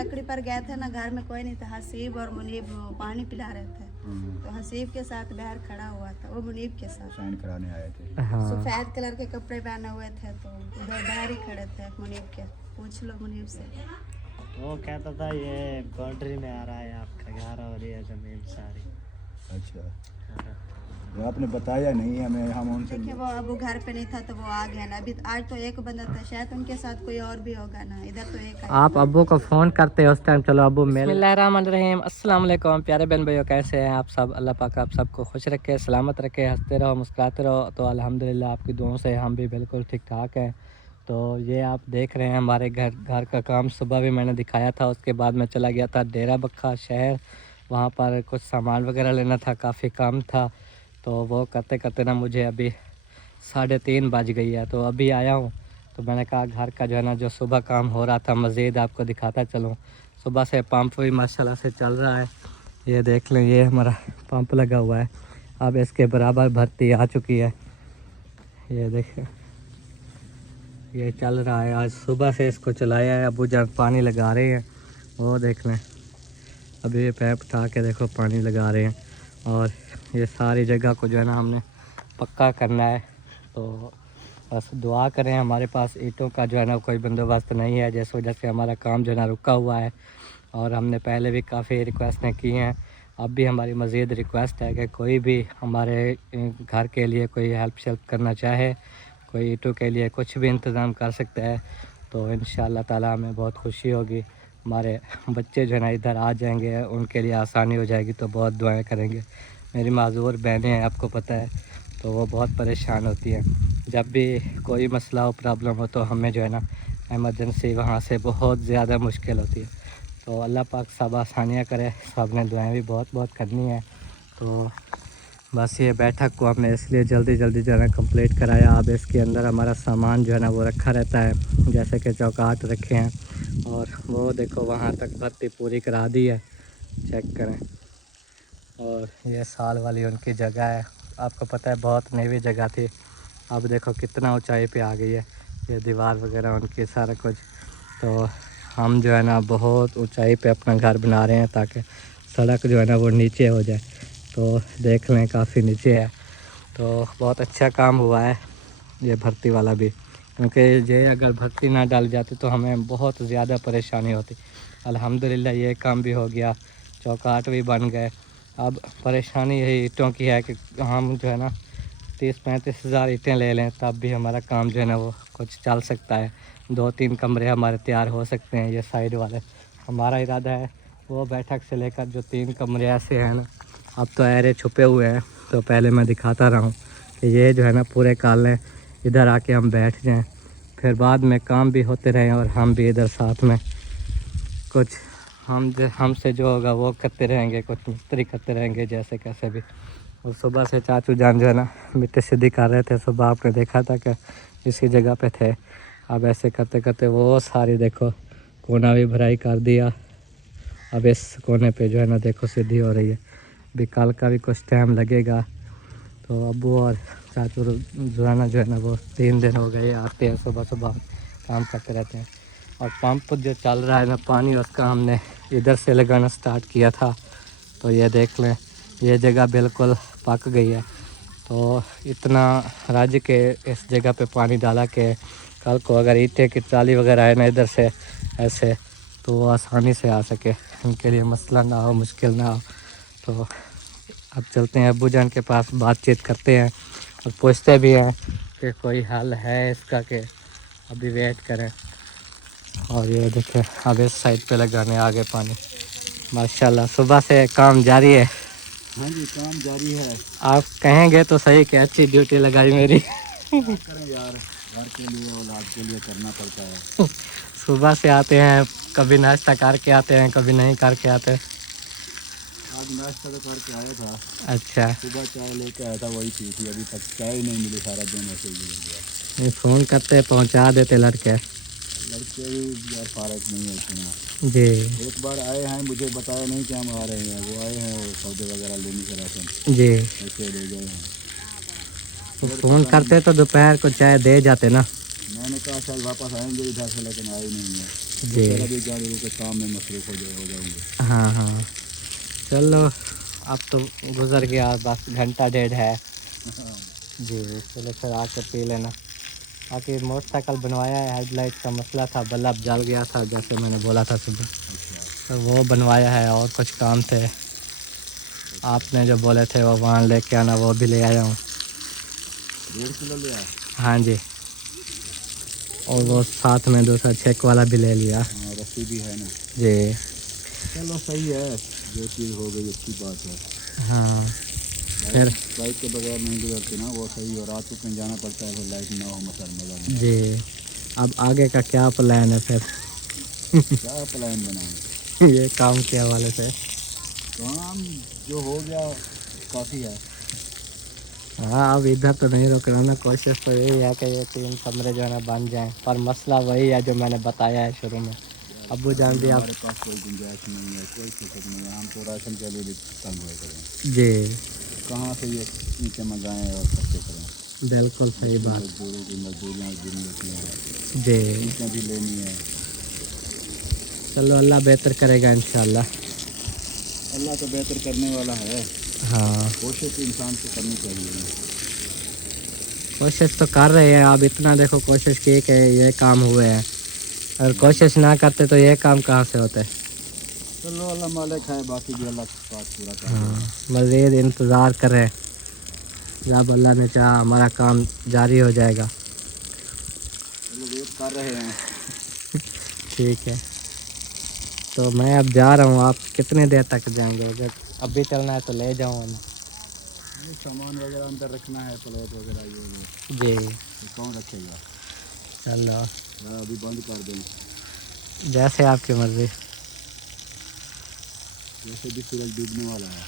लकड़ी पर गए थे ना, घर में कोई नहीं था, हसीब और मुनीब पानी पिला रहे थे। तो हसीब के साथ बाहर खड़ा हुआ था, वो मुनीब के साथ साइन कराने आए थे। हाँ सफेद कलर के कपड़े पहने हुए थे, तो उधर बाहर ही खड़े थे मुनीब के। पूछ लो मुनीब से। वो कहता था ये बाउंड्री में आ रहा है आपका घर और ये जमीन सारी। अच्छा, वो आपने बताया नहीं हमें, हम उनसे देखिए वो अबू घर पे नहीं था तो वो आ गया ना। अभी आज तो एक बंदा था, शायद उनके साथ कोई और भी होगा ना, इधर तो एक आया। आप अब्बू को फ़ोन करते हैं उस टाइम, चलो अब्बू बिस्मिल्लाहिर्रहमानिर्रहीम, अस्सलाम वालेकुम प्यारे बहन भाइयों, कैसे हैं आप सब? अल्लाह पाक आप सबको खुश रखे, सलामत रखे, हंसते रहो मुस्कुराते रहो। तो अल्हम्दुलिल्लाह आपकी दुआओं से हम भी बिल्कुल ठीक ठाक हैं। तो ये आप देख रहे हैं हमारे घर का काम सुबह भी मैंने दिखाया था। उसके बाद मैं चला गया था डेरा बक्खा शहर, वहाँ पर कुछ सामान वगैरह लेना था, काफ़ी काम था। तो वो करते करते ना मुझे अभी 3:30 बज गई है। तो अभी आया हूँ, तो मैंने कहा घर का जो है ना जो सुबह काम हो रहा था मज़ीद आपको दिखाता चलूँ। सुबह से पंप भी माशाल्लाह से चल रहा है, ये देख लें, ये हमारा पंप लगा हुआ है। अब इसके बराबर भर्ती आ चुकी है, ये देखें, ये चल रहा है। आज सुबह से इसको चलाया है, अबू जान पानी लगा रहे हैं, वो देख लें, अभी ये पैप उठा के देखो पानी लगा रहे हैं। और ये सारी जगह को जो है ना हमने पक्का करना है। तो बस दुआ करें, हमारे पास ईंटों का जो है ना कोई बंदोबस्त नहीं है, जिस वजह से हमारा काम जो है ना रुका हुआ है। और हमने पहले भी काफ़ी रिक्वेस्टें की हैं, अब भी हमारी मज़ीद रिक्वेस्ट है कि कोई भी हमारे घर के लिए कोई हेल्प करना चाहे, कोई ईंटों के लिए कुछ भी इंतज़ाम कर सकता है, तो इंशाअल्लाह ताला हमें बहुत खुशी होगी। हमारे बच्चे जो है ना इधर आ जाएंगे, उनके लिए आसानी हो जाएगी, तो बहुत दुआएं करेंगे। मेरी माज़ूर बहनें हैं, आपको पता है, तो वो बहुत परेशान होती हैं। जब भी कोई मसला हो, प्रॉब्लम हो, तो हमें जो है ना एमरजेंसी वहाँ से बहुत ज़्यादा मुश्किल होती है। तो अल्लाह पाक सब आसानियाँ करे, सब ने दुआएं भी बहुत बहुत करनी है। तो बस ये बैठक को हमने इसलिए जल्दी जल्दी जो है ना कंप्लीट कराया। अब इसके अंदर हमारा सामान जो है ना वो रखा रहता है, जैसे कि चौकाट रखे हैं, और वो देखो वहाँ तक भर्ती पूरी करा दी है, चेक करें। और ये साल वाली उनकी जगह है, आपको पता है बहुत नेवी जगह थी, अब देखो कितना ऊंचाई पे आ गई है, ये दीवार वगैरह उनकी सारा कुछ। तो हम जो है ना बहुत ऊंचाई पे अपना घर बना रहे हैं ताकि सड़क जो है ना वो नीचे हो जाए। तो देख लें काफ़ी नीचे है, तो बहुत अच्छा काम हुआ है ये भर्ती वाला भी, क्योंकि ये अगर भर्ती ना डाल जाती तो हमें बहुत ज़्यादा परेशानी होती। अल्हम्दुलिल्लाह ये काम भी हो गया, चौकाट भी बन गए। अब परेशानी यही ईंटों की है कि हम जो है ना 30-35 हज़ार ईंटें ले लें तब भी हमारा काम जो है ना वो कुछ चल सकता है। 2-3 कमरे हमारे तैयार हो सकते हैं। ये साइड वाले हमारा इरादा है, वो बैठक से लेकर जो 3 कमरे ऐसे हैं ना, अब तो एरे छुपे हुए हैं, तो पहले मैं दिखाता रहा हूँ कि ये जो है ना पूरे काल लें, इधर आके हम बैठ जाएं, फिर बाद में काम भी होते रहें और हम भी इधर साथ में कुछ हमसे जो होगा वो करते रहेंगे, कुछ मिस्त्री करते रहेंगे जैसे कैसे भी। और सुबह से चाचू जान जो है ना मिट्टी सीधी कर रहे थे, सुबह आपने देखा था कि इसी जगह पे थे। अब ऐसे करते करते वो सारी देखो कोना भी भराई कर दिया, अब इस कोने पे जो है ना देखो सीधी हो रही है। भी कल का भी कुछ टाइम लगेगा। तो अब्बू और चाचू रोज़ाना जो है ना वो 3 दिन हो गए आते हैं, सुबह सुबह काम करते रहते हैं। और पंप जो चल रहा है ना पानी, उसका हमने इधर से लगाना स्टार्ट किया था। तो ये देख लें, ये जगह बिल्कुल पक गई है। तो इतना रज के इस जगह पे पानी डाला कि कल को अगर ईंटें की ट्राली वगैरह आए ना इधर से ऐसे, तो वो आसानी से आ सके, उनके लिए मसला ना हो, मुश्किल ना हो। तो अब चलते हैं अब्बू जान के पास, बातचीत करते हैं और पूछते भी हैं कि कोई हल है इसका, कि अभी वेट करें। और ये देखें अब इस साइड पे लगाने आगे पानी, माशाल्लाह सुबह से काम जारी है। हाँ जी, काम जारी है। आप कहेंगे तो सही कि अच्छी ड्यूटी लगाई मेरी। करें यार, घर के लिए औलाद के लिए करना पड़ता है। सुबह से आते हैं, कभी नाश्ता करके आते हैं, कभी नहीं करके आते। आज नाश्ता तो करके आया था। अच्छा, सुबह चाय लेके आया था, वही पी थी, अभी तक चाय ही नहीं मिली, सारा दिन ऐसे ही गुजर गया। फ़ोन करते पहुंचा देते लड़के लड़के भी यार फारक नहीं है इतना। जी। एक बार आए हैं, मुझे बताया नहीं कि हम आ रहे हैं, वो आए हैं वो सौदे वगैरह लेने के राशन जी, ऐसे ले गए हैं। तो फ़ोन करते तो दोपहर को चाय दे जाते ना। मैंने कहा शायद वापस आएंगे इधर से, लेकिन आए नहीं है। जी बेचारा भी गाड़ियों के काम में मसरूफ हो जाएंगे। हाँ हाँ, चलो अब तो गुजर गया, बस घंटा डेढ़ है जी। चलो फिर आके पी लेना। बाकी मोटरसाइकिल बनवाया है, हेडलाइट का मसला था, बल्ब जल गया था जैसे मैंने बोला था सुबह, तो वो बनवाया है। और कुछ काम थे आपने जो बोले थे वो वहाँ लेके आना, वो भी ले आया हूँ। 1.5 किलो लिया। हाँ जी, और वो साथ में दूसरा चेक वाला भी ले लिया। हाँ, रस्सी भी है ना जी। चलो सही है, जो चीज़ हो गई अच्छी बात है। हाँ फिर लाइट के बगैर नहीं गुजरती ना, वो सही। और रात को कहीं जाना पड़ता है, तो लाइट ना हो मसला मज़ा नहीं। जी, अब आगे का क्या प्लान है फिर? क्या प्लान बनाएं? ये काम के हवाले से काम जो हो गया काफ़ी है। हाँ, अब इधर तो नहीं रुकना ना, कोशिश तो यही है कि ये 3 कमरे जो है ना बन जाएं, पर मसला वही है जो मैंने बताया है शुरू में। अब्बू जान भी आप हमारे पास कोई गुंजाइश नहीं है, कोई फुर्सत नहीं है। हम तो राशन के लिए भी तंग हुए करें, जी कहाँ से ये नीचे मंगाएं और खर्चे करें। बिल्कुल सही बात मजदूरों की मजदूरियाँ गिनी होती हैं, जी। ईंटें भी लेनी है। चलो अल्लाह बेहतर करेगा इंशाल्लाह। अल्लाह तो बेहतर करने वाला है। हाँ, कोशिश इंसान को करनी चाहिए। कोशिश तो कर रहे हैं। अब इतना देखो कोशिश की कि ये काम हुए हैं, अगर कोशिश ना करते तो ये काम कहाँ से होते। चलो अल्लाह मालिक है, बाकी भी अल्लाह के पास पूरा कर। हाँ, मज़ीद इंतज़ार करें, जब अल्लाह ने चाहा हमारा काम जारी हो जाएगा। चलो वेट कर रहे हैं। ठीक है, तो मैं अब जा रहा हूँ। आप कितने देर तक जाएंगे? अगर अभी चलना है तो ले जाऊँ मैं। ये सामान वगैरह अंदर रखना है, प्लेट वगैरह ये वो, जी तो कौन रखेगा? चलो मैं अभी बंद कर दें। जैसे आपकी मर्ज़ी। वैसे भी सूरज डूबने वाला है।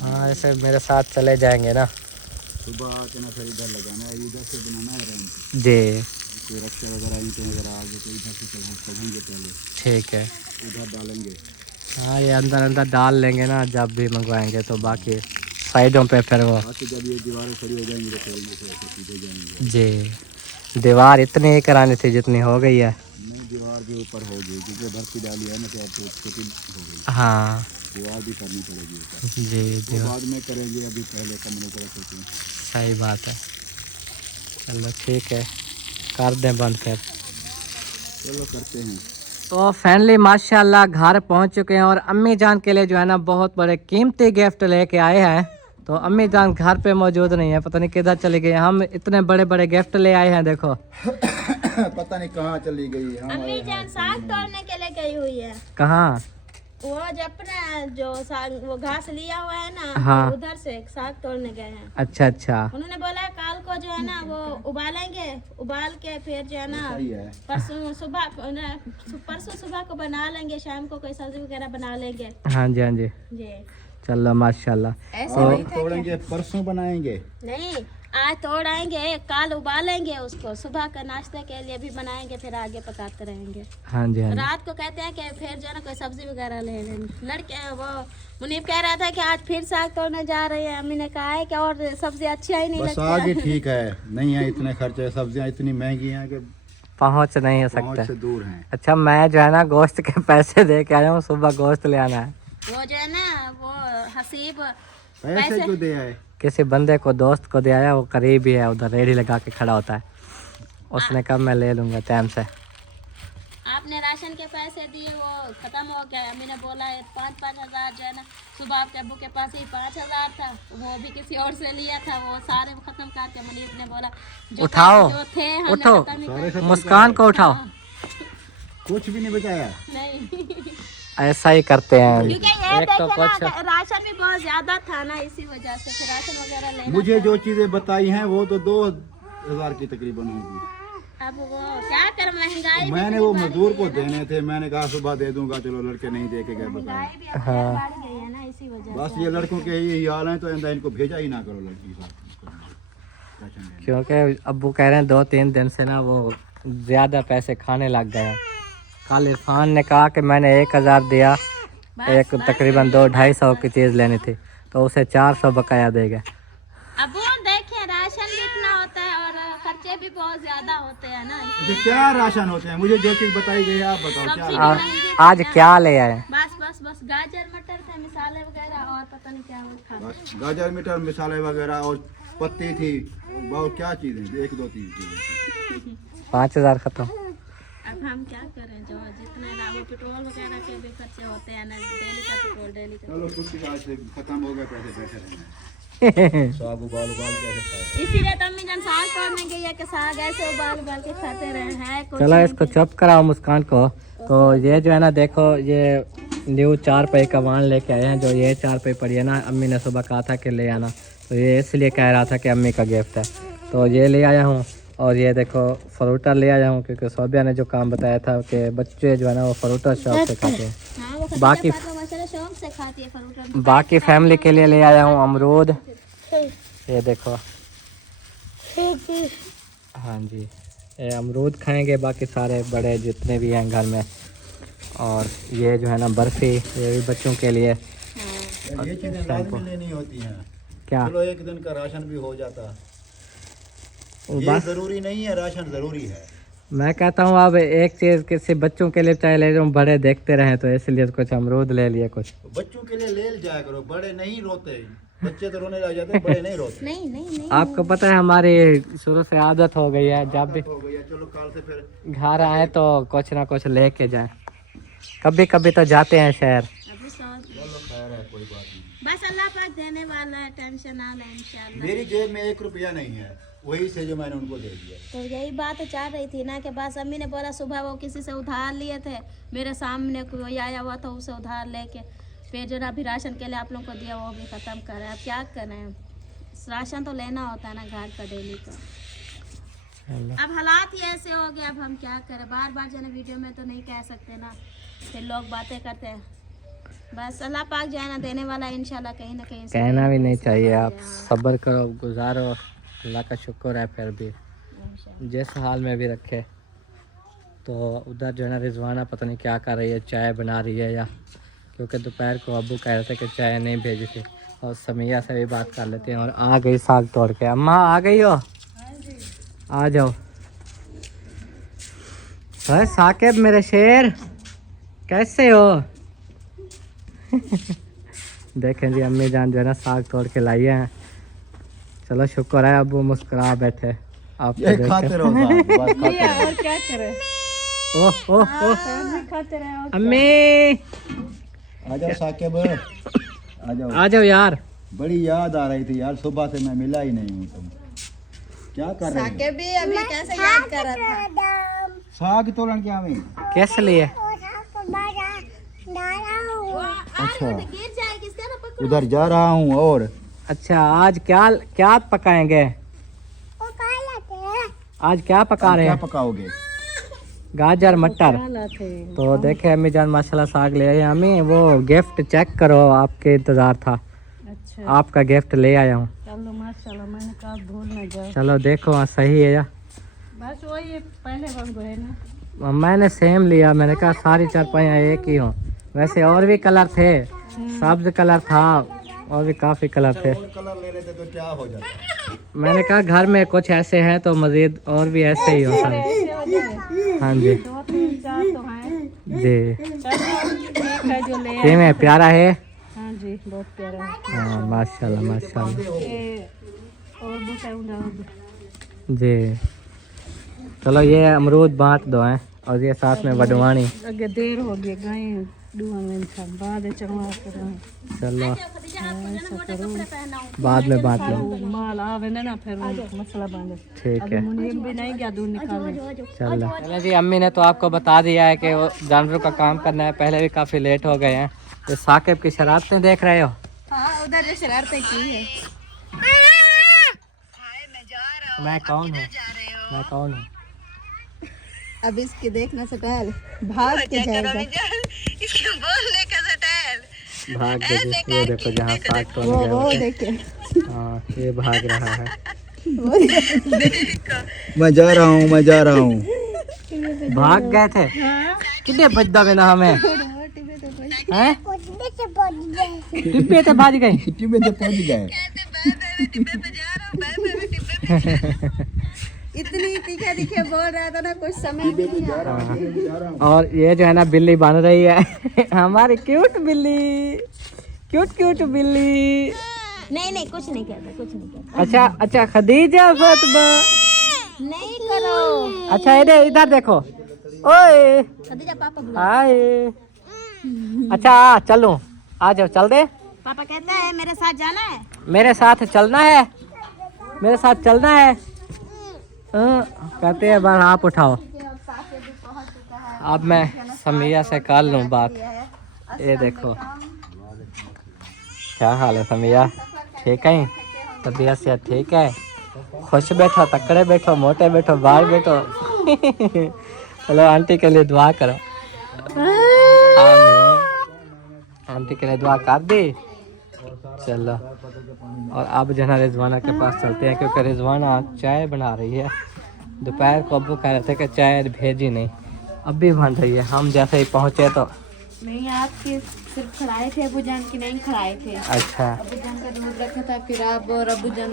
हाँ, ऐसे मेरे साथ चले जाएंगे ना। सुबह आके ना फिर इधर लगाना है, इधर से बनाना है रैंप। जी कोई रक्षा वगैरह ईंटें वगैरह आ गए तो इधर से चढ़ेंगे पहले, ठीक है। उधर डालेंगे। हाँ, ये अंदर अंदर डाल लेंगे ना जब भी मंगवाएंगे, तो बाकी साइडों पे फिर वो। बाकी जब ये दीवारें खड़ी हो जाएंगी तो चलेंगे, तो ऐसे सीधे जाएंगे। जी, दीवार इतनी ही करानी थी जितनी हो गई है। नहीं, दीवार भी ऊपर हो गई क्योंकि भर्ती डाली है ना, तो अब तो छोटी हो गई। हाँ दीवार भी करनी पड़ेगी ऊपर। जी, वो दीवार बाद में करेंगे, अभी पहले कमरे को रखेंगे। सही बात है। चलो ठीक है, कर दें बंद फिर। चलो करते हैं। तो फैमिली माशाल्लाह घर पहुंच चुके हैं, और अम्मी जान के लिए जो है ना बहुत बड़े कीमती गिफ्ट लेके आए हैं। तो अम्मी जान घर पे मौजूद नहीं है, पता नहीं किधर चली गई। हम इतने बड़े बड़े गिफ्ट ले आए हैं, देखो। पता नहीं कहाँ चली गई। अम्मी जान साग तोड़ने के लिए गई हुई है। कहाँ? वो जो अपना जो साग वो घास लिया हुआ है ना, हाँ। उधर से साग तोड़ने गए हैं। अच्छा अच्छा, उन्होंने बोला काल को जो है ना वो उबालेंगे, उबाल के फिर जो है ना सही है। परसों सुबह को बना लेंगे, शाम को कोई सब्जी वगैरह बना लेंगे। हाँ जी हाँ जी। जी चलो माशाल्लाह। ऐसे नहीं था तोड़ेंगे, परसों बनाएंगे। नहीं, आज तोड़ आएंगे, काल उबालेंगे उसको, सुबह का नाश्ते के लिए भी बनाएंगे, फिर आगे पकाते रहेंगे। हाँ जी हाँ जी। रात को कहते हैं कि फिर जो है ना कोई सब्जी वगैरह ले लेंगे। लड़के वो मुनीब कह रहा था कि आज फिर साग तोड़ने जा रहे हैं। अम्मी ने कहा है कि और सब्जी अच्छी ही नहीं बस लगती। आगे ठीक है, नहीं है इतने खर्चे, सब्जियां इतनी महंगी हैं कि पहुँच नहीं हो पहुंच सकते। से दूर हैं। अच्छा, मैं जो है ना गोश्त के पैसे दे के आया हूँ, सुबह गोश्त ले आना है। वो जो है ना वो हसीब पैसे क्यों दे आए? किसी बंदे को दोस्त को दे आया, वो करीब ही है, उधर रेडी लगा के खड़ा होता है। उसने कहा मैं ले लूँगा टाइम से। आपने राशन के पैसे दिए वो खत्म हो गया। अम्मी ने बोला 5-5 हजार जो है ना, सुबह आपके अब्बू के पास ही 5 हजार था, वो भी किसी और से लिया था, वो सारे खत्म करके मुनीब ने बोला जो उठाओ, जो थे हमने उठो, खत्म ही कर मुस्कान को उठाओ। कुछ भी नहीं बचाया। नहीं ऐसा ही करते हैं। क्योंकि ये एक तो देखे कुछ ना राशन भी बहुत ज्यादा था ना, इसी वजह से फिर राशन वगैरह लेना मुझे था। जो चीजें बताई हैं वो तो 2000 की तकरीबन होगी। अब वो क्या कर, महंगाई मैंने वो मजदूर को देने थे, मैंने कहा सुबह दे दूंगा, चलो लड़के नहीं दे के गए बताए। महंगाई भी अब बढ़ गई है ना, इसी वजह बस ये लड़कों के यही हाल है, तो इनको भेजा ही ना करो लड़की के साथ। क्योंकि अब्बू कह रहे हैं 2-3 दिन से ना वो ज़्यादा पैसे खाने लग गए हैं। कल इरफान ने कहा कि मैंने 1000 दिया, एक तकरीबन 200-250 की चीज़ लेनी थी, तो उसे 400 बकाया देगा। अब वो देखिए राशन भी इतना होता है और खर्चे भी बहुत ज्यादा ज्यादा होते हैं ना। ये क्या राशन होते हैं? मुझे जो चीज बताई गई है आप बताओ क्या सब्जी राशन? महंगी थी आज ना। क्या ले आए? बस गाजर मटर थे, मिसाले वगैरह और पता नहीं क्या वो था। बस गाजर मटर मिसाले वगैरह और पत्ती थी, बहुत क्या चीजें, 1 2 3 चीजें। 5000 खत्म। अब हम क्या करें, जो जितने ना वो पेट्रोल वगैरह के भी खर्चे होते हैं ना, डेली का पेट्रोल डेली का। चलो कुछ से खत्म हो गए पैसे, बैठे रहना। साग उबाल उबाल के ऐसे खाए। इसीलिए तो अम्मी जान साग तोड़ने गई है कि साग ऐसे उबाल उबाल के खाते रहे हैं। कुछ चलो नहीं इसको चुप कराओ मुस्कान को। तो ये जो है ना, देखो ये न्यू 4 रुपये का वान लेके आए हैं। जो ये 4 रुपये पड़ी है ना, अम्मी ने सुबह कहा था कि ले आना, तो ये इसलिए कह रहा था कि अम्मी का गिफ्ट है, तो ये ले आया हूँ। और ये देखो फ्रूटर ले आया हूँ, क्योंकि सोबिया ने जो काम बताया था कि बच्चे जो है ना वो फ्रूटर शौक से खाते हैं। हाँ, वो बाकी माशाल्लाह शौक से खाती है फ्रूट। बाकी फैमिली के लिए ले आया हूँ अमरूद, ये देखो। हाँ जी, ये अमरूद खाएंगे, बाकी सारे बड़े जितने भी हैं घर में। और ये जो है ना बर्फ़ी, ये भी बच्चों के लिए। ये चीजें लाजमी लेनी होती हैं। क्या चलो एक दिन का राशन भी हो जाता, वो ये बात जरूरी नहीं है, राशन जरूरी है। मैं कहता हूँ अब एक चीज़ किसी बच्चों के लिए चाहे ले जाऊँ, बड़े देखते रहें, तो इसलिए कुछ अमरूद ले लिए कुछ। बच्चों के लिए ले जाया करो, बड़े नहीं रोते। बच्चे तो रोने लग जाते, बड़े नहीं रोते। नहीं आपको पता है हमारी शुरू से आदत हो गई है, जब भी हो गया, चलो कल से फिर घर आए तो कुछ ना कुछ लेके जाएं। कभी कभी तो जाते हैं शहर। अभी सौ चलो खैर है, कोई बात नहीं। बस अल्लाह पाक देने वाला है, टेंशन ना लें इंशाल्लाह। मेरी जेब में 1 रुपया नहीं है, वही से जो मैंने उनको दे दिया। तो यही बात चाह रही थी ना कि बस अम्मी ने बोला सुबह वो किसी से उधार लिए थे, मेरे सामने कोई आया हुआ था, उसे उधार लेके फिर जो ना अभी राशन के लिए आप लोगों को दिया वो भी ख़त्म करें। अब क्या करें, राशन तो लेना होता है ना घर का डेली का। अब हालात ही ऐसे हो गए, अब हम क्या करें, बार बार जो है ना वीडियो में तो नहीं कह सकते ना, फिर लोग बातें करते हैं। बस अल्लाह पाक जो है ना देने वाला है, इंशाल्लाह कहीं ना कहीं से कहना भी नहीं चाहिए, आप सब्र करो, गुजारो, अल्लाह का शुक्र है फिर भी जिस हाल में भी रखे। तो उधर जो है ना रिजवाना पता नहीं क्या कर रही है, चाय बना रही है या, क्योंकि दोपहर को अब्बू कह रहे थे कि चाय नहीं भेजी थी। और समिया से भी बात कर लेते हैं। और आ गई साग तोड़ के। अम्मा आ गई हो? आ जाओ। अरे साकिब मेरे शेर, कैसे हो? देखें जी अम्मी जान जो है ना साग तोड़ के लाई है। चलो शुक्र है, अब वो मुस्कुरा बैठे आप ये खाते रहो साग, बस खाते रहो। और क्या करें, ओह ओह ओह खाते रहे। अम्मी आ जाओ साकिब, आ जाओ। आ जाओ यार। बड़ी याद आ रही थी यार, सुबह से मैं मिला ही नहीं हूँ। तुम क्या कर रहे हो? भी अभी कैसे याद कर रहा था। साग तोड़न क्या में? कैसे लिए? अच्छा गिर जाएगी इससे ना पकड़। उधर जा रहा हूँ। और अच्छा आज क्या क्या पकाएंगे? आज क्या पका रहे क्या हैं? पकाओगे? गाजर मटर। तो देखे अम्मी जान माशाल्लाह साग ले आई अम्मी। वो गिफ्ट चेक करो, आपके इंतजार था। अच्छा आपका गिफ्ट ले आया हूँ। चलो माशाल्लाह, मैंने कहा भूल ना जाओ। चलो देखो हाँ सही है या? बस वही पहले वांगो है ना। मैंने सेम लिया, मैंने कहा सारी चारपाइयाँ एक ही हों। वैसे और भी कलर थे, सब्ज कलर था और भी काफ़ी कलर थे। और कलर ले लेते तो क्या हो जाता? मैंने कहा घर में कुछ ऐसे हैं तो मज़ीद और भी ऐसे ही हो सकते। हाँ जी 2 3 4 तो हैं जी। ठीक है जो ले सेम है, प्यारा है। हाँ जी बहुत प्यारा है। हाँ माशाल्लाह माशाल्लाह ये और बूटा उड़ा जी। चलो ये अमरूद बांट दो हैं, और ये साथ में वडवानी। अगे देर हो गई, गए दुआ में था बाद चंगा करो। चलो बाद में बांट लो। माल आवे ना फिर मसला बन जाए। ठीक है मुनीम भी नहीं गया दूध निकालने। चलो जी। अम्मी ने तो आपको बता दिया है कि वो जानवरों का काम करना है, पहले भी काफ़ी लेट हो गए हैं। ये साकिब की शरारतें देख रहे हो? हाँ उधर जो शरारतें की है। मैं कौन हूँ? मैं कौन हूँ? अब इसके देखने से पहले भाग के जाएगा। भाग गए जी। ये देखो जहाँ साग तोड़ वो गया। देखे हाँ ये भाग रहा है। मैं जा रहा हूँ, मैं जा रहा हूँ। भाग गए थे कितने बजदा में ना हमें हैं? टिब्बे ते भाग गए। टिब्बे से पहुँच गए। इतनी तीखे तीखे बोल रहा था ना, कुछ समय में। और ये जो है ना बिल्ली बन रही है हमारी क्यूट बिल्ली, क्यूट बिल्ली। नहीं कुछ नहीं कहता, कुछ नहीं कहता। अच्छा खदीजा फातिमा नहीं करो। अच्छा इधर देखो, ओए खदीजा पापा बुला। हाय। अच्छा चलो आ जाओ, चल दे। पापा कहता है मेरे साथ जाना है, मेरे साथ चलना है, मेरे साथ चलना है। कहते हैं बार आप उठाओ। अब मैं समिया से कर लूँ बात। ये देखो क्या हाल है समिया, ठीक है? तबीयत से ठीक है? खुश बैठो, तकड़े बैठो, मोटे बैठो, बाहर बैठो। चलो आंटी के लिए दुआ करो। आंटी के लिए दुआ कर दी। चलो और अब जो है रिजवाना के पास चलते हैं, क्योंकि रिजवाना चाय बना रही है। दोपहर को अब्बू कह रहे थे कि चाय भेजी नहीं, अब भी बन रही है। हम जैसे ही पहुँचे तो नहीं आपके सिर्फ खड़ाए थे, अबू जान की नहीं खड़ाए थे। अच्छा अबू जान का दूध रखा था, फिर आप और अबू जान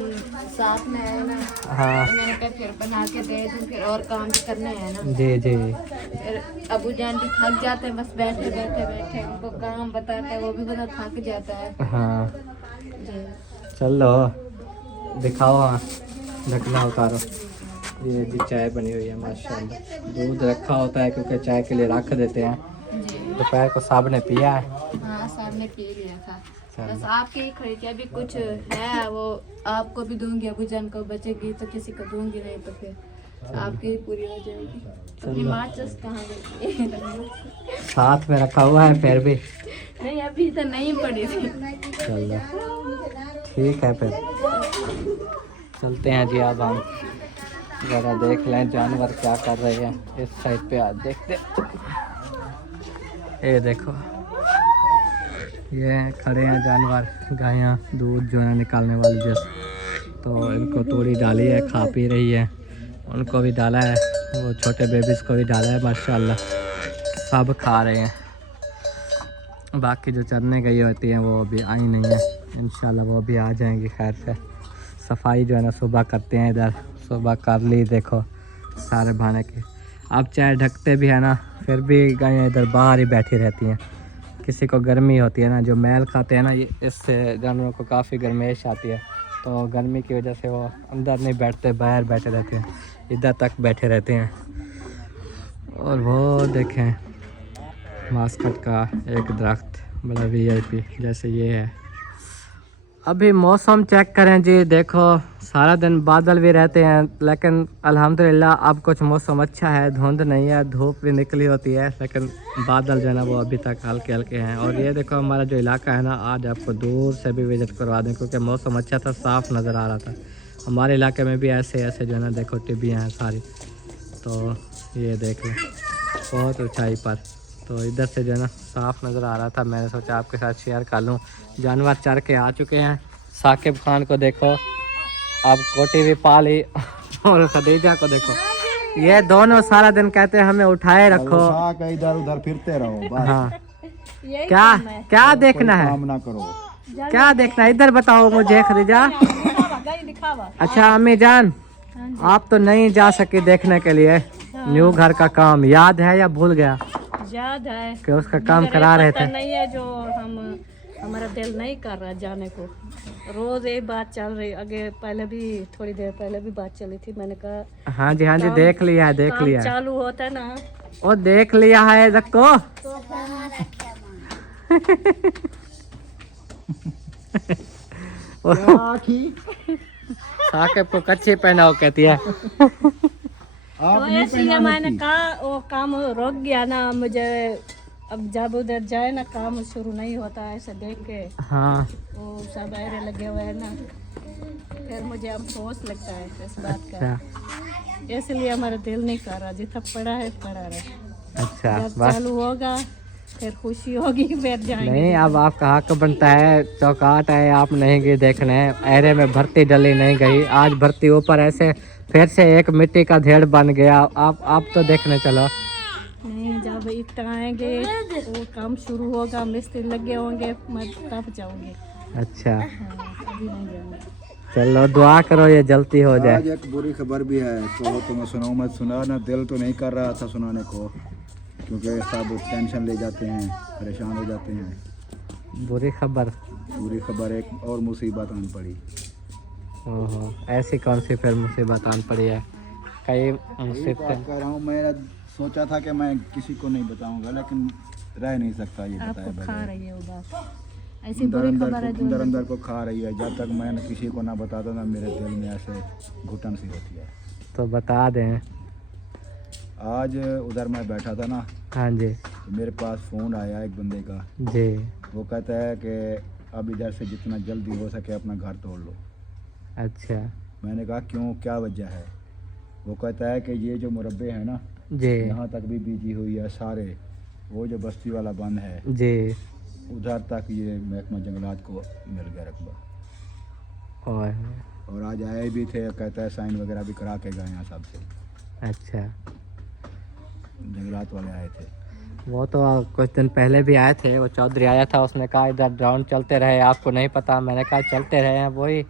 साथ में है ना। हाँ तो मैंने कहा फिर बना के दे दूं, फिर और काम भी करने हैं ना। जी फिर अबू जान भी थक जाते हैं, बस बैठे उनको काम बताते हैं, वो भी बड़ा थक जाता है हाँ। जी। चलो दिखाओ, हाँ ढकना उतारो। ये जी चाय बनी हुई है माशाल्लाह। दूध रखा होता है क्योंकि चाय के लिए रख देते हैं। दोपहर को साहब ने पिया है। हाँ साहब ने पी लिया था, चलो। बस आपके ही खड़ी थी। अभी कुछ है वो आपको भी दूंगी, अबू जान को बचेगी तो किसी को दूंगी, नहीं तो फिर आपकी ही पूरी हो जाएगी। अपनी माचिस कहाँ गई? साथ में रखा हुआ है फिर भी। नहीं अभी तो नहीं पड़ी थी। चलो ठीक है, फिर चलते हैं जी। अब हम ज़रा देख लें जानवर क्या कर रहे हैं। इस साइड पे आज देखते। ये देखो ये खड़े हैं जानवर, गायें दूध जो है निकालने वाली जैसे। तो इनको तोड़ी डाली है, खा पी रही है। उनको भी डाला है, वो छोटे बेबीज़ को भी डाला है माशाल्लाह, सब खा रहे हैं। बाकी जो चरने गई होती हैं वो अभी आई नहीं है, इंशाल्लाह वो भी आ जाएंगी खैर से। सफाई जो है ना सुबह करते हैं, इधर सुबह कर ली देखो सारे भाने की। अब चाहे ढकते भी है ना, फिर भी गायें इधर बाहर ही बैठी रहती हैं। किसी को गर्मी होती है ना, जो मैल खाते हैं ना, ये इससे जानवरों को काफ़ी गर्मेश आती है। तो गर्मी की वजह से वो अंदर नहीं बैठते, बाहर बैठे रहते हैं, इधर तक बैठे रहते हैं। और वो देखें मास्कट का एक दरख्त बड़ा VIP जैसे ये है। अभी मौसम चेक करें जी, देखो सारा दिन बादल भी रहते हैं, लेकिन अल्हम्दुलिल्लाह अब कुछ मौसम अच्छा है, धुंध नहीं है, धूप भी निकली होती है, लेकिन बादल जो है ना वो अभी तक हल्के हल्के हैं। और ये देखो हमारा जो इलाका है ना, आज आपको दूर से भी विज़िट करवा दें क्योंकि मौसम अच्छा था, साफ़ नज़र आ रहा था। हमारे इलाके में भी ऐसे जो है ना देखो टिब्बियाँ हैं सारी। तो ये देख लें बहुत ऊँचाई पर, तो इधर से जो है ना साफ़ नज़र आ रहा था। मैंने सोचा आपके साथ शेयर कर लूँ। जानवर चर के आ चुके हैं। साकिब खान को देखो, अब कोटी भी पा ली। और खदीजा को देखो, ये दोनों सारा दिन कहते हैं हमें उठाए रखो, इधर उधर फिरते रहो बस। हाँ क्या देखना है, काम ना करो। क्या देखना है इधर बताओ मुझे खदीजा। अच्छा अम्मी जान, आप तो नहीं जा सकी देखने के लिए, न्यू घर का काम याद है या भूल गया? याद है कि उसका काम करा रहे थे। नहीं है जो हमारा दिल नहीं कर रहा जाने को। रोज ये बात चल रही, आगे पहले भी थोड़ी देर पहले भी बात चली थी, मैंने कहा हाँ जी देख लिया है, देख लिया है। चालू होता है ना, ओ देख लिया है रखो। साकिब को कच्ची पहनाओ कहती है। तो इसलिए मैंने कहा वो काम रुक गया ना, मुझे अब जब उधर जाए ना काम शुरू नहीं होता ऐसे देख के। हाँ वो सब ऐरे लगे हुए हैं ना, फिर मुझे अफसोस लगता है इस बात का, इसलिए हमारा दिल नहीं कर रहा, जितना पड़ा है पड़ा रहे। अच्छा जब बस चालू होगा फिर खुशी होगी, फिर जाएंगे। नहीं अब आपका हक बनता है, चौकाट है, आप नहीं गए देखने। एरे में भर्ती डली नहीं गई, आज भर्ती ऊपर ऐसे फिर से एक मिट्टी का ढेर बन गया। आप तो देखने चलो। नहीं जब इतना आएंगे वो काम शुरू होगा, मिस्त्री लगे होंगे, मैं तब जाऊंगी। अच्छा हाँ, अभी नहीं जाऊंगी। चलो दुआ करो ये जल्दी हो आज जाए। एक बुरी खबर भी है, तो तुम्हें सुनाऊं मैं, सुना ना, दिल तो नहीं कर रहा था सुनाने को, क्योंकि सब टेंशन ले जाते हैं, परेशान हो जाते हैं। बुरी खबर? बुरी खबर, एक और मुसीबत आन पड़ी। ओहो, ऐसी कौन सी फिर मुसीबत आन पड़ी है? कई यही बात मुसीबतें। कर रहा हूँ, मैं सोचा था कि मैं किसी को नहीं बताऊंगा, लेकिन रह नहीं सकता ये आपको बताया खा बगैर। रही है वो बात, ऐसी अंदर बुरी अंदर खबर है को, जो अंदर अंदर को खा रही है। जब तक मैं किसी को ना बताता ना, मेरे दिल में ऐसे घुटन सी होती है। तो बता दें। आज उधर मैं बैठा था ना, हाँ जी तो मेरे पास फ़ोन आया एक बंदे का। जी। वो कहता है कि अब इधर से जितना जल्दी हो सके अपना घर तोड़ लो। अच्छा मैंने कहा क्यों, क्या वजह है? वो कहता है कि ये जो मुरब्बे हैं ना, जी यहाँ तक भी बीजी हुई है सारे, वो जो बस्ती वाला बंद है जी। उधर तक ये महकमा जंगलात को मिल गया रकबा। और आज आए भी थे, कहता है साइन वगैरह भी करा के गए यहाँ सबसे। अच्छा, जंगलात वाले आए थे। वो तो कुछ दिन पहले भी आए थे, वो चौधरी आया था, उसने कहा इधर ड्रोन चलते रहे, आपको नहीं पता? मैंने कहा चलते रहे हैं, वही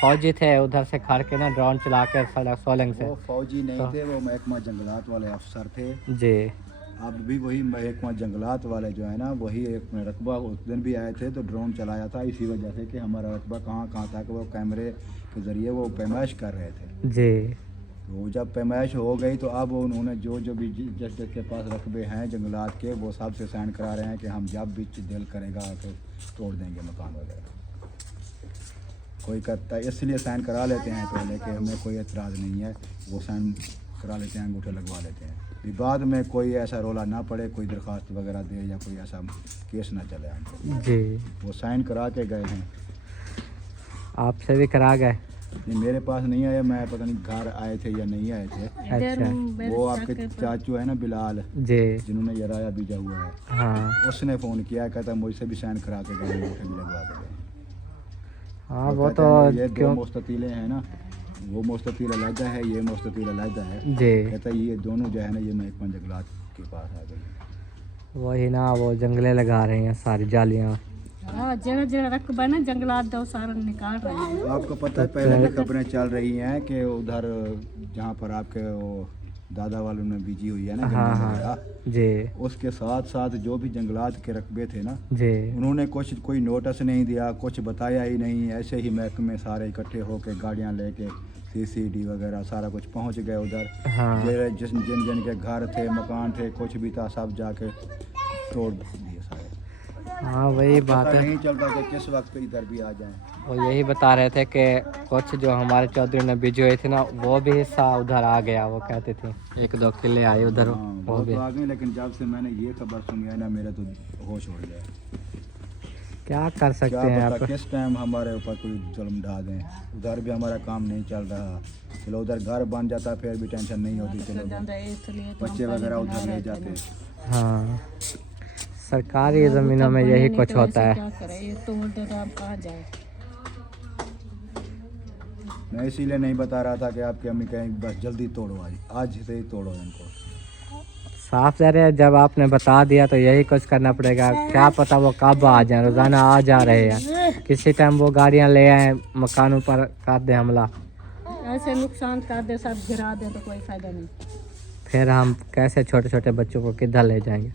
फौजी थे उधर से खड़ के ना ड्रोन चला के सड़क सोलंग से। वो फौजी नहीं तो- थे, वो महकमा जंगलात वाले अफसर थे। जी अब भी वही महकमा जंगलात वाले जो है ना, वही एक रकबा उस दिन भी आए थे, तो ड्रोन चलाया था इसी वजह से कि हमारा रकबा कहाँ कहाँ तक वो कैमरे के ज़रिए वो पैमाइश कर रहे थे। जी। तो जब पैमाइश हो गई तो अब उन्होंने जो जो भी जिस जिसके पास रकबे हैं जंगलात के, वो सब से साइन करा रहे हैं कि हम जब भी दिल करेगा तो तोड़ देंगे मकान वगैरह। कोई करता है इसलिए साइन करा लेते हैं पहले कि हमें कोई एतराज़ नहीं है, वो साइन करा लेते हैं, अंगूठे लगवा लेते हैं, फिर बाद में कोई ऐसा रोला ना पड़े, कोई दरख्वास्त वगैरह दे या कोई ऐसा केस ना चले हमको। जी। वो वो साइन करा के गए हैं। आपसे भी करा गए? नहीं, मेरे पास नहीं आया, मैं पता नहीं घर आए थे या नहीं आए थे। अच्छा। वो आपके चाचू है ना बिलाल, जी जिन्होंने ये राया बीजा हुआ है, हाँ उसने फ़ोन किया, कहता मुझसे भी साइन करा के गए, अंगूठे भी लगवा के गए। हाँ। वो कहते तो हैं, ये दो क्यों? मुस्ततीले हैं ना, वो मुस्ततील अलहदा है, ये मुस्ततील अलहदा है। जी कहता है ये दोनों जो है ना, ये महकमा जंगलात के पास आ गई। वही ना, वो जंगले लगा रहे हैं सारी जालियाँ। हाँ, जरा जरा रकबा ना जंगलात दो सारा निकाल रहे हैं। आपको पता है पहले भी खबरें चल रही हैं कि उधर जहाँ पर आपके वो दादा वालों ने बीजी हुई है ना हाँ जंगल हाँ वगैरह, जी उसके साथ साथ जो भी जंगलात के रकबे थे ना, जी उन्होंने कुछ कोई नोटिस नहीं दिया, कुछ बताया ही नहीं, ऐसे ही महकमे सारे इकट्ठे होकर गाड़ियाँ लेके CCD वगैरह सारा कुछ पहुँच गए उधर। हाँ जिन जिन के घर थे, मकान थे, कुछ भी था, सब जाके तोड़ दिए सारे। हाँ वही बात पता है। नहीं चलता कि किस वक्त इधर भी आ जाएं। वो यही बता रहे थे कि कुछ जो हमारे चौधरी ने बीजी हुई थी ना, वो भी हिस्सा उधर आ गया। वो कहते थे 1-2 किले आए उधर, हाँ, वो वो भी। तो आ गए, लेकिन जब से मैंने ये खबर सुनी है ना, मेरा तो होश उड़ गया। क्या कर सकते क्या हैं पता आप? किस टाइम हमारे ऊपर कोई जुल्म ढा दें। उधर भी हमारा काम नहीं चल रहा, चलो उधर घर बन जाता फिर भी टेंशन नहीं होती, चलो इसलिए तो बच्चे वगैरह उधर ले जाते। हाँ, सरकारी ज़मीनों में यही कुछ होता है। क्या करें, ये तोड़ दे तो आप कहाँ जाए। मैं इसीलिए नहीं बता रहा था कि आपकी अम्मी कहें बस जल्दी तोड़ो, आज से ही तोड़ो इनको। साफ जा रहे हैं, जब आपने बता दिया तो यही कुछ करना पड़ेगा। क्या पता वो कब आ जाए, रोज़ाना आ जा रहे हैं, किसी टाइम वो गाड़ियाँ ले आए, मकानों पर कर दे हमला, ऐसे नुकसान कर दे, सब गिरा दे तो कोई फायदा नहीं। फिर हम कैसे छोटे छोटे बच्चों को किधर ले जाएंगे?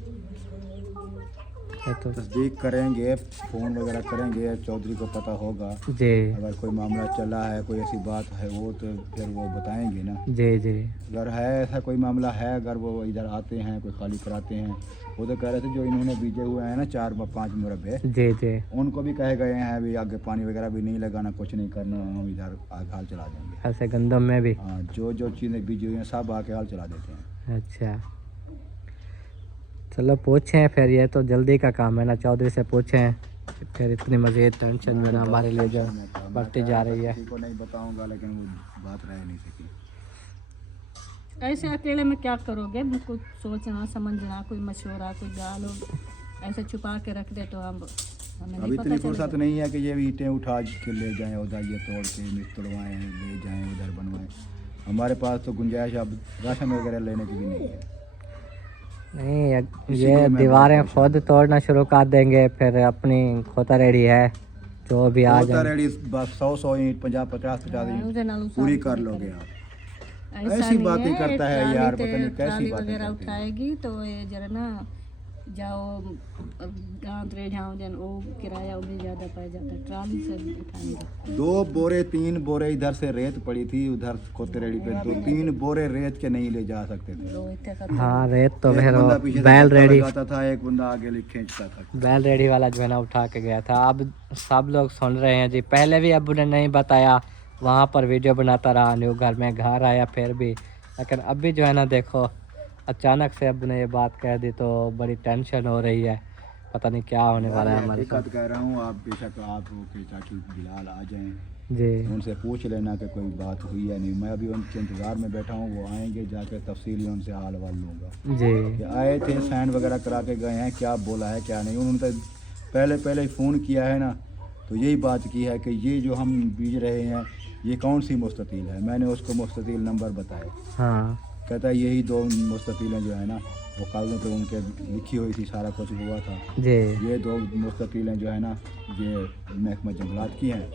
ये तो तस्दीक करेंगे, फ़ोन वगैरह करेंगे, चौधरी को पता होगा। जी अगर कोई मामला चला है, कोई ऐसी बात है, वो तो फिर वो बताएंगे ना। जी जी अगर है ऐसा कोई मामला है, अगर वो इधर आते हैं, कोई खाली कराते हैं, वो तो कह रहे थे जो इन्होंने बीजे हुए हैं ना 4-5 मुरब्बे, जी जी उनको भी कहे गए हैं भी आगे पानी वगैरह भी नहीं लगाना, कुछ नहीं करना, हम इधर आगे हाल चला देंगे। ऐसे गंदम में भी। हाँ, जो जो चीज़ें बीजी हुई हैं सब आके हाल चला देते हैं। अच्छा चलो पूछें फिर, ये तो जल्दी का काम है ना, चौधरी से पूछें, फिर इतनी मज़ीद टेंशन में ना हमारे लिए जो बढ़ती जा रही है। किसी को नहीं बताऊंगा, लेकिन वो बात रह नहीं सकी। ऐसे अकेले में क्या करोगे, कुछ सोचना समझना, कोई मशवरा, कोई गाल ऐसे छुपा के रख दे तो हम हमें अब नहीं इतनी पता फुर्सत चलेगा। नहीं है कि ये ईंटें उठा के ले जाएं उधर, ये तोड़ के मिर्च तोड़वाएं, ले जाएं उधर बनवाएं। हमारे पास तो गुंजाइश अब राशन वगैरह लेने की भी नहीं है। नहीं, इसीलिए ये मैं दीवारें बहुत खुद तोड़ना शुरू कर देंगे, फिर अपनी खोता रेडी है, तो भी आ होता जाए रेडी बस 100 ईंट 50 ईंट ਉਹਦੇ ਨਾਲੋਂ पूरी कर लोगे आप। ऐसा ऐसी नहीं बातें है, करता है ट्राली यार, ते- पता नहीं कैसी ट्राली बातें वगैरह करते हैं। उठाएगी तो ये जरा ना जाओ गाँव रे जाओ जन वो किराया वो भी ज़्यादा पड़ जाता है, ट्राली से उठाएंगे। 2 बोरे 3 बोरे इधर से रेत पड़ी थी, उधर कोतेरेड़ी पे 2-3 बोरे रेत के नहीं ले जा सकते थे। दो इतने का हाँ रेत तो एक फिर बंदा वो पीछे से बैल धक्का रेडी लगाता था, एक बंदा आगे खींचता था। बैल रेडी वाला जो है ना उठा के गया था। अब सब लोग सुन रहे हैं जी, पहले भी अब्बू ने नहीं बताया, वहाँ पर वीडियो बनाता रहा, न्यू घर में घर आया फिर भी, लेकिन अभी जो है ना देखो अचानक से अब्बू ने ये बात कह दी तो बड़ी टेंशन हो रही है, पता नहीं क्या होने वाला है हमारे साथ। हकीकत कह रहा हूँ, आप बेशक आप के चाचू बिलाल आ जाएं, जी उनसे पूछ लेना कि कोई बात हुई या नहीं। मैं अभी उनके इंतज़ार में बैठा हूँ, वो आएंगे, जाकर तफसील उनसे हाल वाल लूँगा जी कि आए थे, साइन वगैरह करा के गए हैं, क्या बोला है क्या नहीं। उन्होंने तो पहले ही फ़ोन किया है ना, तो यही बात की है कि ये जो हम बीज रहे हैं ये कौन सी मुस्ततील है। मैंने उसको मुस्ततील नंबर बताए, हाँ कहता है यही 2 मुस्ततीलें जो है ना वो कागज़ों पे उनके लिखी हुई थी, सारा कुछ हुआ था। जी ये 2 मुस्ततीलें जो है ना ये महकमा जंगलात की हैं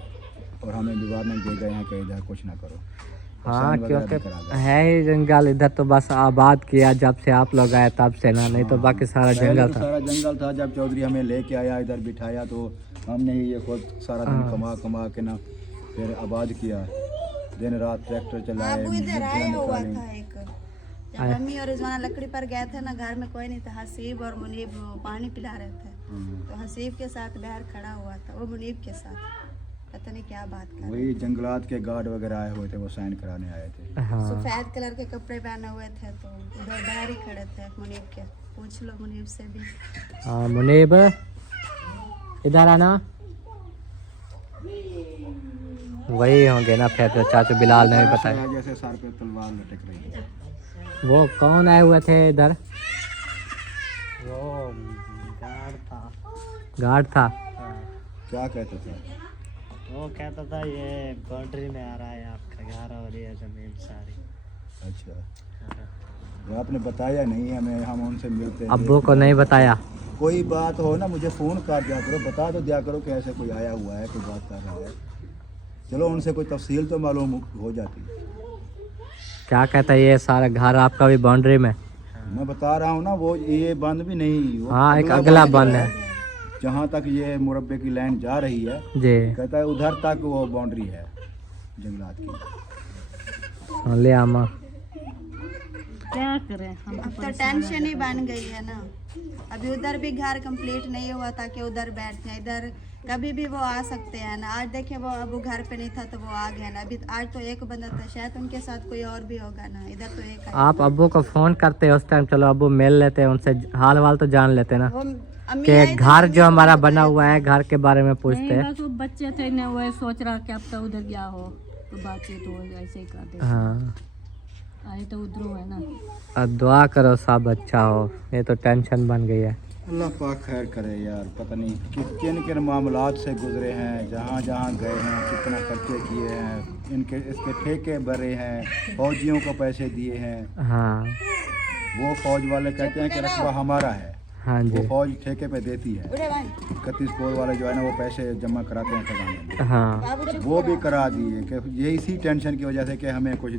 और हमें भी वार्निंग दे गए हैं कि इधर कुछ ना करो। और हाँ साइन वगैरह भी क्योंकि करा गए। है ही जंगल इधर, तो बस आबाद किया जब से आप लोग आए तब से ना, नहीं तो बाकी सारा पहले जंगल तो था। सारा जंगल था। जब चौधरी हमें लेके आया इधर बिठाया तो हमने ही ये खुद सारा दिन हाँ। कमा के ना फिर आबाद किया, दिन रात ट्रैक्टर चलाए, मिर्चियाँ निकाली। जब मम्मी और रिजवाना लकड़ी पर गए थे ना, घर में कोई नहीं था, हसीब और मुनीब पानी पिला रहे थे, तो हसीब के साथ बहर खड़ा हुआ था, वो मुनीब के साथ पता नहीं क्या बात कर रहे वही जंगलात के गार्ड वगैरह आए हुए थे, वो साइन कराने आए थे। हाँ सफेद कलर के कपड़े पहने हुए थे, तो उधर बाहर ही खड़े थे मुनीब के। पूछ लो मुनीब से भी। हाँ मुनीब इधर आना, वही होंगे ना फिर, तो चाचू बिलाल ने भी बताया। जैसे सर पे तलवार लटक रही है। वो कौन आए हुए थे इधर? वो गार्ड था। गार्ड था। हाँ। क्या कहता था? वो कहता था ये बाउंड्री में आ रहा है आपका घर और ये ज़मीन सारी। अच्छा, हाँ। वो आपने बताया नहीं हमें, हम उनसे मिलते हैं। अब्बू को नहीं बताया? कोई बात हो ना मुझे फ़ोन कर दिया करो, बता तो दिया करो कि ऐसे कोई आया हुआ है, कोई बात कर रहा है। चलो उनसे कोई तफसील तो मालूम हो जाती है। क्या कहता है ये सारा घर आपका भी बाउंड्री में? मैं बता रहा हूँ ना, वो ये बंद भी नहीं, वो हाँ एक अगला बंद है। जहाँ तक ये मुरब्बे की लाइन जा रही है, जी कहता है उधर तक वो बाउंड्री है जंगलात की। ले आमा, क्या करें हम अब तो टेंशन ही बन गई है ना। अभी उधर भी घर कंप्लीट नहीं हुआ था कि उधर बैठते, इधर कभी भी वो आ सकते हैं ना। आज देखे वो अब वो घर पे नहीं था तो वो आ गया ना। अभी आज तो एक बंदा था, शायद उनके साथ कोई और भी होगा ना। इधर तो एक है। आप अब्बू को फोन करते उस टाइम, चलो अब्बू मिल लेते, उनसे हाल वाल तो जान लेते ना, वो अम्मी कि आई तो घर अम्मी जो को हमारा बताया बना था। हुआ है घर के बारे में नहीं, पूछते। बस वो बच्चे थे ना, वो सोच रहा कि अब तो उधर गया हो तो बातचीत हो, ऐसे ही कर दे। हाँ आए तो उधरों है ना। अब दुआ करो सब अच्छा हो, ये तो टेंशन बन गई है। अल्लाह पाक खैर करे यार, पता नहीं किन किन मामलात से गुजरे हैं, जहाँ जहाँ गए हैं, कितना खर्चे किए हैं, इनके इसके ठेके भरे हैं, फौजियों को पैसे दिए हैं। हाँ वो फौज वाले कहते हैं कि रकबा हमारा है, हाँ वो जी फौज ठेके पे देती है। उड़े भाई 31 पोल वाले जो है ना वो पैसे जमा कराते हैं खजाने में, हाँ, बाबू चुप वो भी करा दिए कि ये इसी टेंशन की वजह से कि हमें कुछ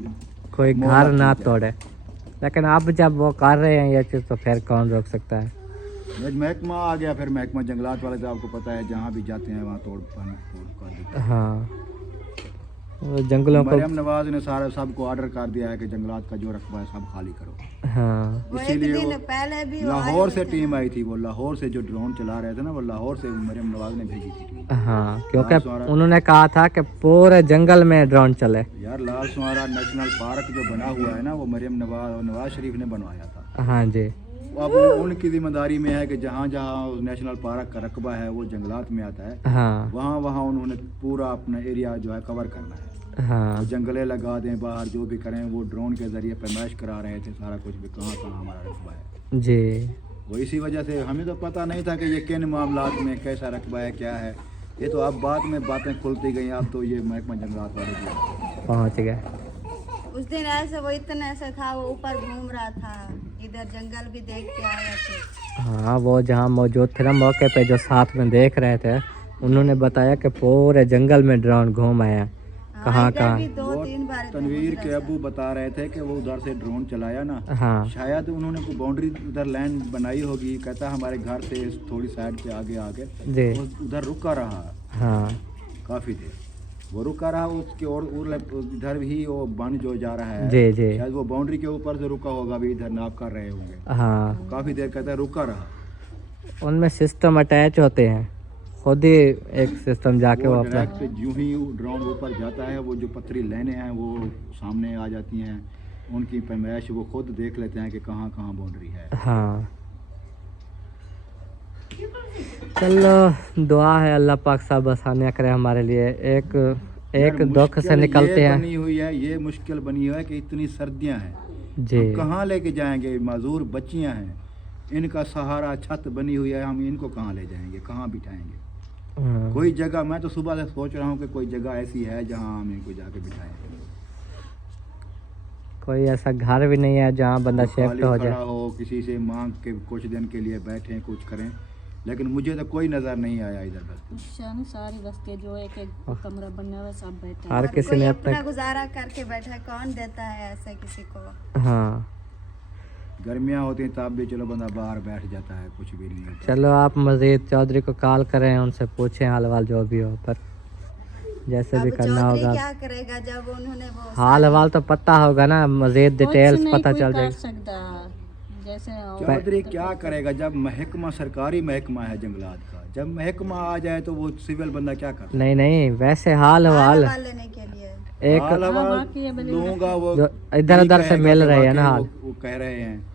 कोई मोहलत घर ना दी जाए। तोड़े, लेकिन अब जब वो कर रहे हैं ये चीज़ तो फिर कौन रोक सकता है। जब महकमा आ गया, फिर महकमा जंगलात वाले तो आपको पता है जहाँ भी जाते हैं वहाँ तोड़ कर देते हैं। हाँ वो जंगलों को, मरियम नवाज ने सारा सबको ऑर्डर कर दिया है कि जंगलात का जो रकबा है सब खाली करो। हाँ वो एक इसीलिए दिन वो पहले भी वो आए लाहौर से हुए थे। टीम आई थी, वो लाहौर से जो ड्रोन चला रहे थे ना, वो लाहौर से मरियम नवाज ने भेजी थी टीम। हाँ क्योंकि उन्होंने कहा था कि पूरे जंगल में ड्रोन चले। यार लाल सुहारा नेशनल पार्क जो बना हुआ है ना, वो मरियम नवाज और नवाज शरीफ ने बनवाया था। हाँ जी अब उनकी जिम्मेदारी में है कि जहाँ जहाँ उस नेशनल पार्क का रकबा है वो जंगलात में आता है, हाँ वहाँ वहाँ उन्होंने पूरा अपना एरिया जो है कवर करना है। हाँ जंगले लगा दें बाहर, जो भी करें, वो ड्रोन के जरिए पैमाइश करा रहे थे सारा कुछ भी, कहाँ कहाँ हमारा रकबा है। जी वो इसी वजह से हमें तो पता नहीं था कि ये किन मामलात में कैसा रकबा है क्या है। ये तो अब बाद में बातें खुलती गई, अब तो ये महकमा जंगलात वाले भी पहुँच गए। उस दिन ऐसे वो इतना ऐसा था, वो ऊपर घूम रहा था, इधर जंगल भी देख के आया थे। हाँ वो जहाँ मौजूद थे ना मौके पे, जो साथ में देख रहे थे, उन्होंने बताया कि पूरे जंगल में ड्रोन घूम आया, कहाँ इधर कहाँ। भी 2-3 बार तनवीर के अब्बू बता रहे थे कि वो उधर से ड्रोन चलाया ना, हाँ शायद उन्होंने कोई बाउंड्री उधर लैंड बनाई होगी। कहता हमारे घर से थोड़ी साइड पे आगे आके जी वो उधर रुका रहा हाँ काफी देर, वो रुका रहा उसके और इधर भी वो बन जो जा रहा है, जी जी शायद वो बाउंड्री के ऊपर से रुका होगा, अभी इधर नाप कर रहे होंगे। हाँ, काफी देर कहता है रुका रहा। उनमें सिस्टम अटैच होते हैं, खुद ही एक सिस्टम जाके वो वो अपना। डायरेक्ट यूं ही ड्रोन ऊपर जाता है, वो जो पथरी लाइनें हैं वो सामने आ जाती हैं, उनकी पैमाइश वो खुद देख लेते हैं कि कहाँ कहाँ बाउंड्री है। हाँ चलो दुआ है अल्लाह पाक सब आसानियाँ करे हमारे लिए। एक यार, दुख से मुश्किल निकलते ये हैं बनी हुई है, ये मुश्किल बनी हुई है कि इतनी सर्दियां हैं, जी। हम कहाँ लेके जाएंगे? माजूर बच्चियां हैं, इनका सहारा छत बनी हुई है, हम इनको कहाँ ले जाएंगे, कहाँ बिठाएंगे? हाँ, कोई जगह, मैं तो सुबह से सोच रहा हूँ कि कोई जगह ऐसी है जहाँ हम इनको जाके बिठाएं। कोई ऐसा घर भी नहीं है जहाँ बंदा शिफ्ट खाली हो खड़ा जाए। हो, किसी से मांग के कुछ दिन के लिए बैठें, कुछ करें, लेकिन मुझे तो कोई नज़र नहीं आया इधर। बस शानी सारी बस्ती जो एक एक कमरा बनने हुआ सब बैठे हैं। हर किसी कोई ने अब अपना तक गुजारा करके बैठा है, कौन देता है ऐसा किसी को? हाँ गर्मियाँ होती हैं तब भी चलो बंदा बाहर बैठ जाता है, कुछ भी नहीं होता। चलो आप मजीद चौधरी को कॉल करें, उनसे पूछें हाल वाल जो भी हो, पर जैसे भी अब करना चौधरी होगा। क्या करेगा जब उन्होंने वो हाल हवाल तो पता होगा ना, मजीद डिटेल्स कुछ पता नहीं चल कोई कर जाएगी। सकता जैसे चौधरी क्या करेगा जब महकमा, सरकारी महकमा है जंगलात का, जब महकमा आ जाए तो वो सिविल बंदा क्या कर? नहीं नहीं, वैसे हाल हवाल हाल लेने के लिए एक हाल हवाल बाकी ये बने लूंगा, वो जो इधर उधर से कहेगा मिल कि रहे हैं ना वाकई हाल। वो कह रहे हैं,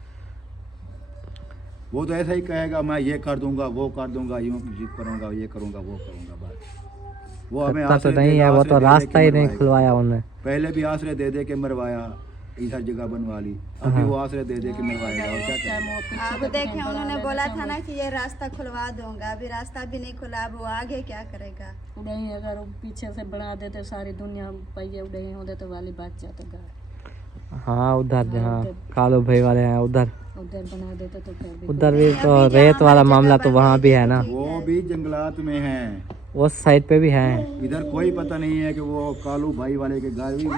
वो तो ऐसा ही कहेगा मैं ये कर दूंगा, वो कर दूंगा, यूं करूंगा, ये करूंगा, वो करूंगा, बस वो हमें पता तो आश्रय नहीं देगा, है, वो आश्रय तो दे दे रास्ता के ही नहीं मरवाएगा। खुलवाया उन्होंने। पहले भी आश्रय दे दे के मरवाया, इधर जगह बनवा ली, अभी वो आश्रय दे दे के मरवाएगा, और क्या करेगा? अब देखे उन्होंने बोला था ना कि ये रास्ता खुलवा दूंगा, अभी रास्ता भी नहीं खुला, अब वो आगे क्या करेगा? उड़े अगर वो पीछे से बना देते सारी दुनिया पहिए उड़े होते तो वाली बात जाते घर हाँ उधर जहाँ कालू भाई वाले हैं उधर उधर बना देते तो फिर भी उधर भी तो रेत वाला मामला तो वहाँ भी है ना, वो भी जंगलात में है, उस साइड पे भी है। इधर कोई पता नहीं है कि वो कालू भाई वाले के घर भी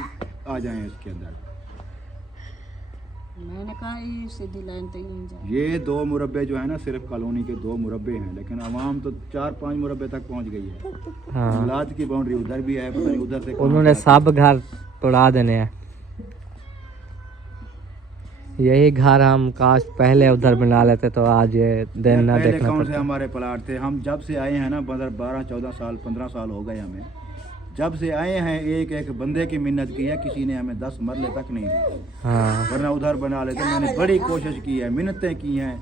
आ जाएं इसके अंदर। मैंने कहा ये सीधी लाइन तो नहीं जाए। ये 2 मुरब्बे जो है ना, सिर्फ कॉलोनी के 2 मुरब्बे हैं, लेकिन आवाम तो 4-5 मुरब्बे तक पहुंच गई है। हाँ जंगलात की बाउंड्री उधर भी है, पता नहीं उधर से कहाँ उन्होंने जाती सब घर तोड़ा देने हैं। यही घर हम काश पहले उधर बना लेते तो आज ये है। दिन ना पहले देखना कौन से पड़ता। हमारे प्लाट थे, हम जब से आए हैं ना 12-14 साल 15 साल हो गए हमें, जब से आए हैं एक एक बंदे की मिन्नत की है, किसी ने हमें 10 मरले तक नहीं दिए, हाँ वरना उधर बना लेते। मैंने बड़ी कोशिश की है, मिन्नतें की हैं,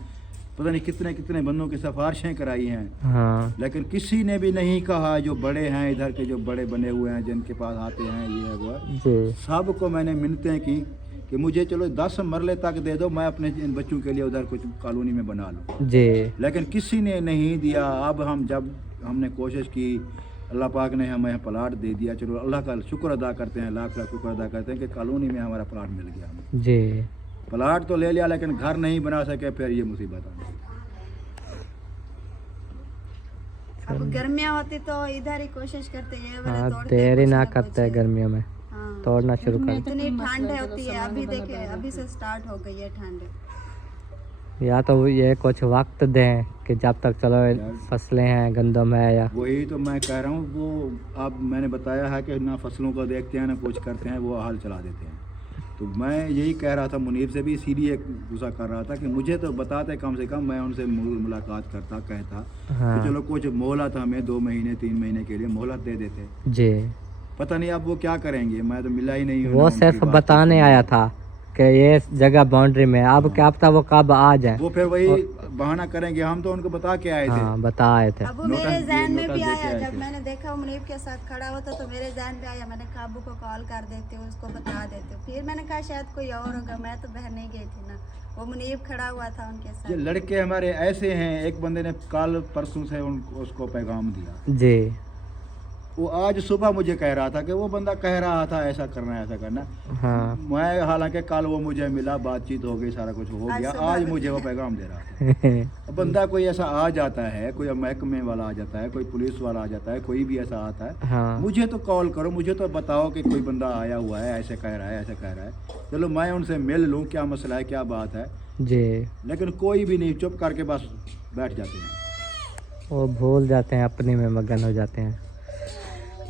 पता नहीं कितने कितने बंदों की सिफारिशें कराई हैं, हाँ लेकिन किसी ने भी नहीं कहा। जो बड़े हैं इधर के, जो बड़े बने हुए हैं, जिनके पास आते हैं, ये है वो है, जी सबको मैंने मिन्नतें की कि मुझे चलो 10 मरले तक दे दो, मैं अपने इन बच्चों के लिए उधर कुछ कॉलोनी में बना लूँ, जी लेकिन किसी ने नहीं दिया। अब हम जब हमने कोशिश की, अल्लाह पाक ने हमें प्लाट दे दिया, चलो अल्लाह का शुक्र अदा करते हैं, लाख लाख शुक्र अदा करते हैं कि कॉलोनी में हमारा प्लाट मिल गया हमें। जी प्लाट तो ले लिया लेकिन घर नहीं बना सके, फिर ये मुसीबत आ गई। अब गर्मियाँ होती तो इधर ही कोशिश करते ये वाले हाँ तोड़ते देरी कुछ ना कुछ। करते हैं गर्मियों में, हाँ। तोड़ना शुरू कर। इतनी ठंड होती है, अभी देखे अभी से स्टार्ट हो गई है ठंड। या तो ये कुछ वक्त दें कि जब तक चलो फसलें हैं, गंदम है या वही तो मैं कह रहा हूँ, वो अब मैंने बताया है कि ना फसलों को देखते हैं ना कुछ करते हैं, वो हाल चला देते हैं। तो मैं यही कह रहा था, मुनीर से भी इसीलिए गुस्सा कर रहा था कि मुझे तो बताते कम से कम, मैं उनसे मुलाकात करता, कहता हाँ तो चलो कुछ मोहलत हमें 2 महीने 3 महीने के लिए मोहलत दे देते। जी। पता नहीं अब वो क्या करेंगे, मैं तो मिला ही नहीं हूं वो ना उनकी सिर्फ बात बताने को। आया था कि ये जगह बाउंड्री में है। अब क्या पता वो कब आ जाए। वो फिर वही बहाना करेंगे, हम तो उनको बता के आए थे। हाँ बता आए थे। अब वो मेरे जहन में भी नोटिस देके आया, आए जब थे। मैंने देखा मुनीब के साथ खड़ा होता तो मेरे जहन में आया, मैंने कहा अबू को कॉल कर देती हूँ, उसको बता देती हूँ। फिर मैंने कहा शायद कोई और होगा, मैं तो बहन नहीं गई थी ना, वो मुनीब खड़ा हुआ था उनके ये साथ। लड़के हमारे ऐसे हैं, एक बंदे ने कल परसों से उसको पैगाम दिया, जी वो आज सुबह मुझे कह रहा था कि वो बंदा कह रहा था ऐसा करना ऐसा करना। हाँ मैं हालांकि कल वो मुझे मिला, बातचीत हो गई, सारा कुछ हो गया, आज मुझे वो पैगाम दे रहा था। अब बंदा कोई ऐसा आ जाता है, कोई महकमे वाला आ जाता है, कोई पुलिस वाला आ जाता है, कोई भी ऐसा आता है, हाँ मुझे तो कॉल करो, मुझे तो बताओ कि कोई बंदा आया हुआ है, ऐसे कह रहा है, ऐसे कह रहा है, चलो मैं उनसे मिल लूँ, क्या मसला है, क्या बात है। जी, लेकिन कोई भी नहीं, चुप करके बस बैठ जाते हैं। वो भूल जाते हैं, अपने में मगन हो जाते हैं।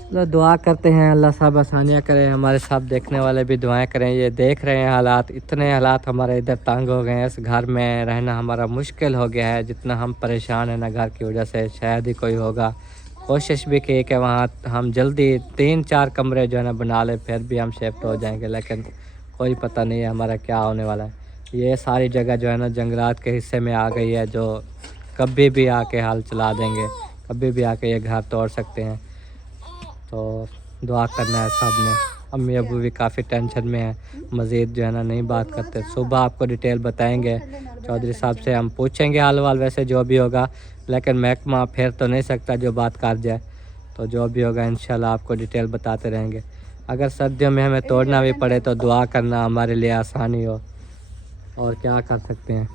चलो दुआ करते हैं अल्लाह साहब आसानियाँ करें, हमारे साथ देखने वाले भी दुआएं करें। ये देख रहे हैं हालात, इतने हालात हमारे इधर तंग हो गए हैं, इस घर में रहना हमारा मुश्किल हो गया है। जितना हम परेशान हैं ना घर की वजह से, शायद ही कोई होगा। कोशिश भी की कि वहाँ हम जल्दी 3-4 कमरे जो है ना बना लें, फिर भी हम शिफ्ट हो जाएंगे, लेकिन कोई पता नहीं है हमारा क्या होने वाला है। ये सारी जगह जो है ना जंगलात के हिस्से में आ गई है, जो कभी भी आके हाल चला देंगे, कभी भी आके ये घर तोड़ सकते हैं। तो दुआ करना है सब ने। अम्मी अबू भी काफ़ी टेंशन में है, मज़ीद जो है ना नहीं बात करते। सुबह आपको डिटेल बताएंगे, चौधरी साहब से हम पूछेंगे हाल वाल, वैसे जो भी होगा, लेकिन महकमा फिर तो नहीं सकता जो बात कर जाए। तो जो भी होगा इंशाल्लाह आपको डिटेल बताते रहेंगे। अगर सर्दियों में हमें तोड़ना भी पड़े तो दुआ करना हमारे लिए आसानी हो, और क्या कर सकते हैं।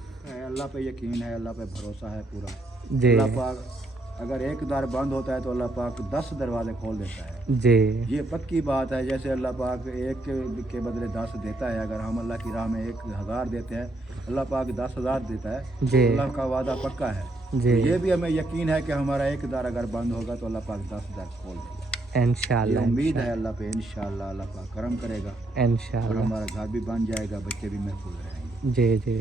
अल्लाह पे यकीन है, अल्लाह पे भरोसा है पूरा। जी अल्लाह पाक अगर एक द्वार बंद होता है तो अल्लाह पाक 10 दरवाजे खोल देता है। जी, ये पक्की बात है। जैसे अल्लाह पाक एक के बदले 10 देता है, अगर हम अल्लाह की राह में 1000 देते हैं, अल्लाह पाक 10,000 देता है। जी, अल्लाह का वादा पक्का है। जी, ये भी हमें यकीन है कि हमारा एक द्वार अगर बंद होगा तो अल्लाह पाक 10 द्वार खोल देगा। ये इंशाल्लाह उम्मीद है अल्लाह पे, इंशाल्लाह अल्लाह पाक करम करेगा और इंशाल्लाह। हमारा घर भी बन जाएगा, बच्चे भी महफूज रहेंगे। जी जी।